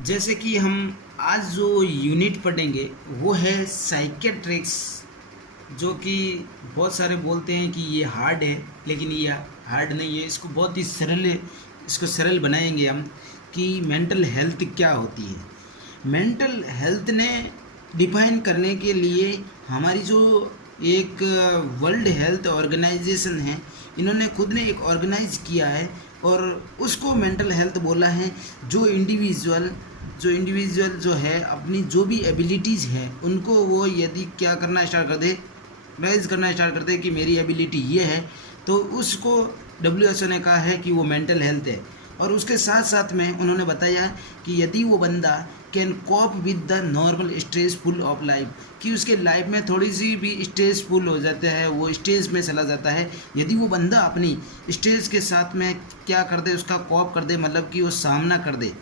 जैसे कि हम आज जो यूनिट पढ़ेंगे वो है साइकेट्रिक्स, जो कि बहुत सारे बोलते हैं कि ये हार्ड है, लेकिन ये हार्ड नहीं है। इसको बहुत ही सरल, इसको सरल बनाएंगे हम कि मेंटल हेल्थ क्या होती है। मेंटल हेल्थ ने डिफाइन करने के लिए हमारी जो एक वर्ल्ड हेल्थ ऑर्गेनाइजेशन है, इन्होंने खुद ने एक ऑर्गेनाइज किया है और उसको मेंटल हेल्थ बोला है। जो इंडिविजुअल जो है अपनी जो भी एबिलिटीज़ हैं उनको वो यदि क्या करना स्टार्ट कर दे, राइज करना स्टार्ट कर दे कि मेरी एबिलिटी ये है, तो उसको WHO ने कहा है कि वो मेंटल हेल्थ है। और उसके साथ साथ में उन्होंने बताया कि यदि वो बंदा can corp with the normal stressful of life, कि उसके लाइफ में थोड़ी सी भी स्ट्रेसफुल हो जाता है, वो स्ट्रेस में चला जाता है, यदि वो बंदा अपनी स्ट्रेस के साथ में क्या कर दे, उसका कॉप कर दे, मतलब कि वो सामना कर दे,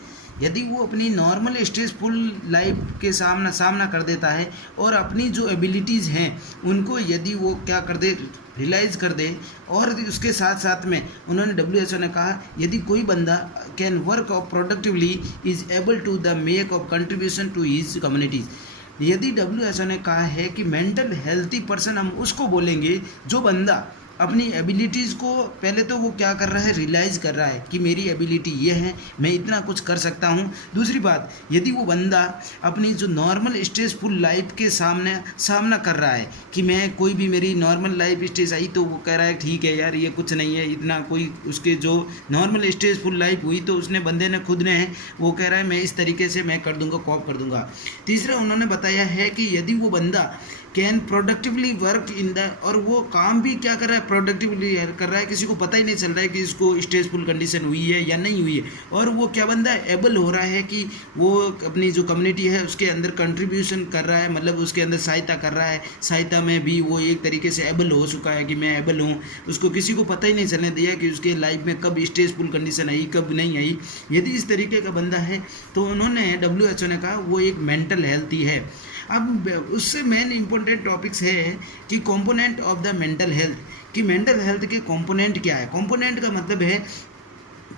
यदि वो अपनी नॉर्मल स्ट्रेसफुल लाइफ के सामना कर देता है और अपनी जो एबिलिटीज़ हैं उनको यदि वो क्या कर दे, रियलाइज़ कर दे। और उसके साथ साथ में उन्होंने WHO ने कहा यदि कोई बंदा can work of productively is able to the make of contribution to his communities. यदि WHO ने कहा है कि मेंटल हेल्थी पर्सन हम उसको बोलेंगे जो बंदा अपनी एबिलिटीज़ को पहले तो वो क्या कर रहा है, रियलाइज़ कर रहा है कि मेरी एबिलिटी ये है, मैं इतना कुछ कर सकता हूँ। दूसरी बात, यदि वो बंदा अपनी जो नॉर्मल स्ट्रेसफुल लाइफ के सामना कर रहा है कि मैं कोई भी मेरी नॉर्मल लाइफ स्ट्रेस आई तो वो कह रहा है ठीक है यार ये कुछ नहीं है, इतना कोई उसके जो नॉर्मल स्ट्रेसफुल लाइफ हुई तो उसने बंदे ने खुद ने वो कह रहा है मैं इस तरीके से मैं कर दूँगा, कॉप कर दूँगा। तीसरा उन्होंने बताया है कि यदि वो बंदा can productively work in the, और वो काम भी क्या कर रहा है, प्रोडक्टिवली कर रहा है, किसी को पता ही नहीं चल रहा है कि इसको स्ट्रेसफुल कंडीशन हुई है या नहीं हुई है, और वो क्या बंदा एबल हो रहा है कि वो अपनी जो कम्युनिटी है उसके अंदर कंट्रीब्यूशन कर रहा है, मतलब उसके अंदर सहायता कर रहा है, सहायता में भी वो एक तरीके से एबल हो चुका है कि मैं एबल हूँ। उसको किसी को पता ही नहीं चलने दिया कि उसके लाइफ में कब स्ट्रेसफुल कंडीशन आई कब नहीं आई। यदि इस तरीके का बंदा है तो उन्होंने WHO ने कहा वो एक मेंटल हेल्थ ही है। अब उससे मेन इंपॉर्टेंट टॉपिक्स है कि component of the mental health, कि मेंटल हेल्थ के कंपोनेंट क्या है। कंपोनेंट का मतलब है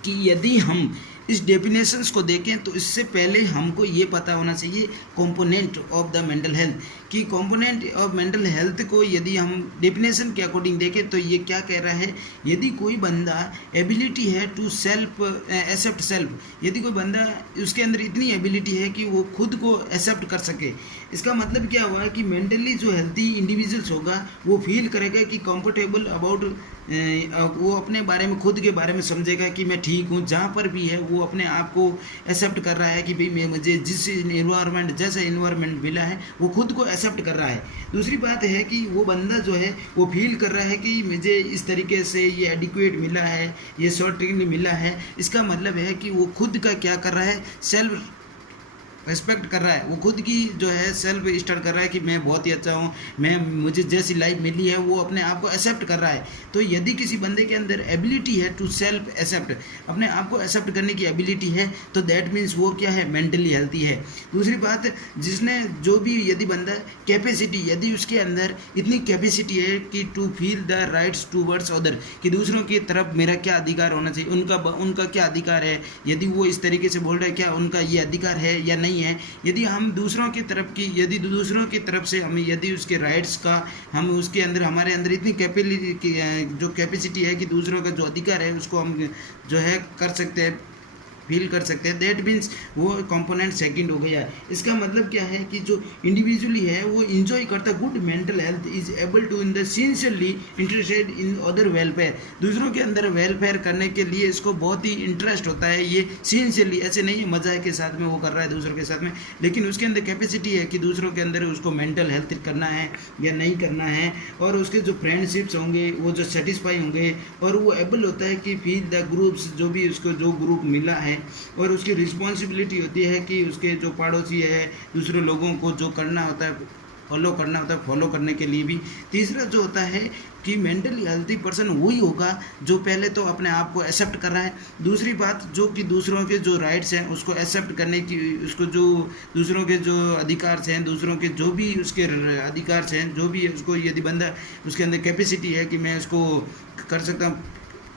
कि यदि हम इस डेफिनेशंस को देखें तो इससे पहले हमको ये पता होना चाहिए component of the mental health, कि कंपोनेंट ऑफ मेंटल हेल्थ को यदि हम डेफिनेशन के अकॉर्डिंग देखें तो ये क्या कह रहा है, यदि कोई बंदा एबिलिटी है टू सेल्फ एक्सेप्ट सेल्फ, यदि कोई बंदा उसके अंदर इतनी एबिलिटी है कि वो खुद को एक्सेप्ट कर सके। इसका मतलब क्या हुआ कि मेंटली जो हेल्थी इंडिविजुअल्स होगा वो फील करेगा कि कंफर्टेबल अबाउट, वो अपने बारे में खुद के बारे में समझेगा कि मैं ठीक हूँ, जहाँ पर भी है वो अपने आप को एक्सेप्ट कर रहा है कि भाई मैं मुझे जिस इन्वायरमेंट जैसा इन्वायरमेंट मिला है वो खुद को एक्सेप्ट कर रहा है। दूसरी बात है कि वो बंदा जो है वो फील कर रहा है कि मुझे इस तरीके से ये एडिक्वेट मिला है, ये शॉर्टिंग मिला है। इसका मतलब है कि वो खुद का क्या कर रहा है, सेल्फ रिस्पेक्ट कर रहा है, वो खुद की जो है सेल्फ स्टार्ट कर रहा है कि मैं बहुत ही अच्छा हूँ, मैं मुझे जैसी लाइफ मिली है वो अपने आप को एक्सेप्ट कर रहा है। तो यदि किसी बंदे के अंदर एबिलिटी है टू सेल्फ एक्सेप्ट, अपने आप को एक्सेप्ट करने की एबिलिटी है, तो दैट मीन्स वो क्या है, मेंटली हेल्थी है। दूसरी बात, जिसने जो भी यदि बंदा कैपेसिटी, यदि उसके अंदर इतनी कैपेसिटी है कि to feel the rights towards other, कि दूसरों की तरफ मेरा क्या अधिकार होना चाहिए, उनका क्या अधिकार है, यदि वो इस तरीके से बोल रहे हैं क्या उनका ये अधिकार है या नहीं है। यदि हम दूसरों की तरफ की, यदि दूसरों की तरफ से हमें यदि उसके राइट्स का, हम उसके अंदर हमारे अंदर इतनी जो कैपेसिटी है कि दूसरों का जो अधिकार है उसको हम जो है कर सकते हैं, फील कर सकते हैं, दैट मीन्स वो कंपोनेंट सेकंड हो गया। इसका मतलब क्या है कि जो इंडिविजुअली है वो इंजॉय करता, good mental health is able to in the sincerely interested in other welfare, दूसरों के अंदर वेलफेयर करने के लिए इसको बहुत ही इंटरेस्ट होता है। ये सिंसियरली, ऐसे नहीं है मजाक के साथ में वो कर रहा है दूसरों के साथ में, लेकिन उसके अंदर कैपेसिटी है कि दूसरों के अंदर उसको मेंटल हेल्थ करना है या नहीं करना है, और उसके जो फ्रेंडशिप्स होंगे वो जो सेटिस्फाई होंगे, और वो एबल होता है कि फील द ग्रुप्स, जो भी उसको जो ग्रुप मिला है, और उसकी रिस्पॉन्सिबिलिटी होती है कि उसके जो पड़ोसी है, दूसरे लोगों को जो करना होता है, फॉलो करना होता है, फॉलो करने के लिए भी। तीसरा जो होता है कि मेंटली हेल्थी पर्सन वही होगा जो पहले तो अपने आप को एक्सेप्ट कर रहा है। दूसरी बात, जो कि दूसरों के जो राइट्स हैं उसको एक्सेप्ट करने की, उसको जो दूसरों के जो अधिकार हैं, दूसरों के जो भी उसके अधिकार हैं, जो भी उसको यदि बंदा उसके अंदर कैपेसिटी है कि मैं उसको कर सकता हूँ,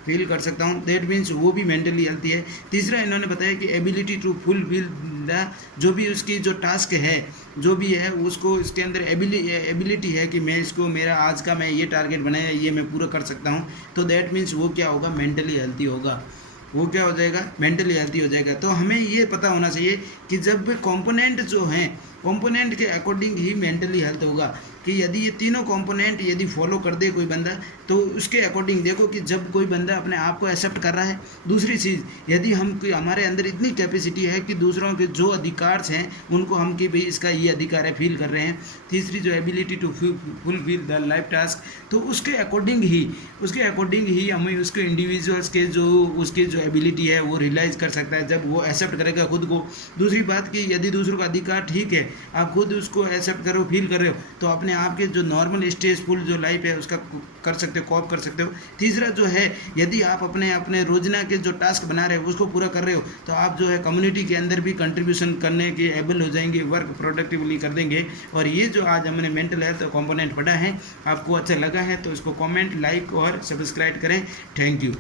फील कर सकता हूँ, दैट मीन्स वो भी मेंटली हेल्थी है। तीसरा इन्होंने बताया कि एबिलिटी टू फुलफिल द, जो भी उसकी जो टास्क है जो भी है उसको इसके अंदर एबिलिटी है कि मैं इसको, मेरा आज का मैं ये टारगेट बनाया ये मैं पूरा कर सकता हूँ, तो दैट मीन्स वो क्या होगा, मेंटली हेल्थी होगा। वो क्या हो जाएगा, मेंटली हेल्थी हो जाएगा। तो हमें ये पता होना चाहिए कि जब कंपोनेंट जो हैं, कंपोनेंट के अकॉर्डिंग ही मेंटली हेल्थ होगा, कि यदि ये तीनों कंपोनेंट यदि फॉलो कर दे कोई बंदा, तो उसके अकॉर्डिंग देखो कि जब कोई बंदा अपने आप को एक्सेप्ट कर रहा है। दूसरी चीज़, यदि हम हमारे अंदर इतनी कैपेसिटी है कि दूसरों के जो अधिकार हैं उनको हम कि भाई इसका ये अधिकार है फील कर रहे हैं। तीसरी जो ability to fulfil the life task, तो उसके अकॉर्डिंग ही हमें उसके इंडिविजुअल्स के जो उसकी जो एबिलिटी है वो रियलाइज़ कर सकता है जब वो एक्सेप्ट करेगा खुद को। दूसरी बात कि यदि दूसरों का अधिकार ठीक है, आप खुद उसको एक्सेप्ट करो, फील कर रहे हो, तो अपने आपके जो नॉर्मल स्ट्रेसफुल जो लाइफ है उसका कर सकते हो, कॉप कर सकते हो। तीसरा जो है, यदि आप अपने रोजना के जो टास्क बना रहे हो उसको पूरा कर रहे हो, तो आप जो है कम्युनिटी के अंदर भी कंट्रीब्यूशन करने के एबल हो जाएंगे, वर्क प्रोडक्टिवली कर देंगे। और ये जो आज हमने मेंटल हेल्थ कंपोनेंट पढ़ा है, आपको अच्छा लगा है तो इसको कमेंट, लाइक और सब्सक्राइब करें। Thank you.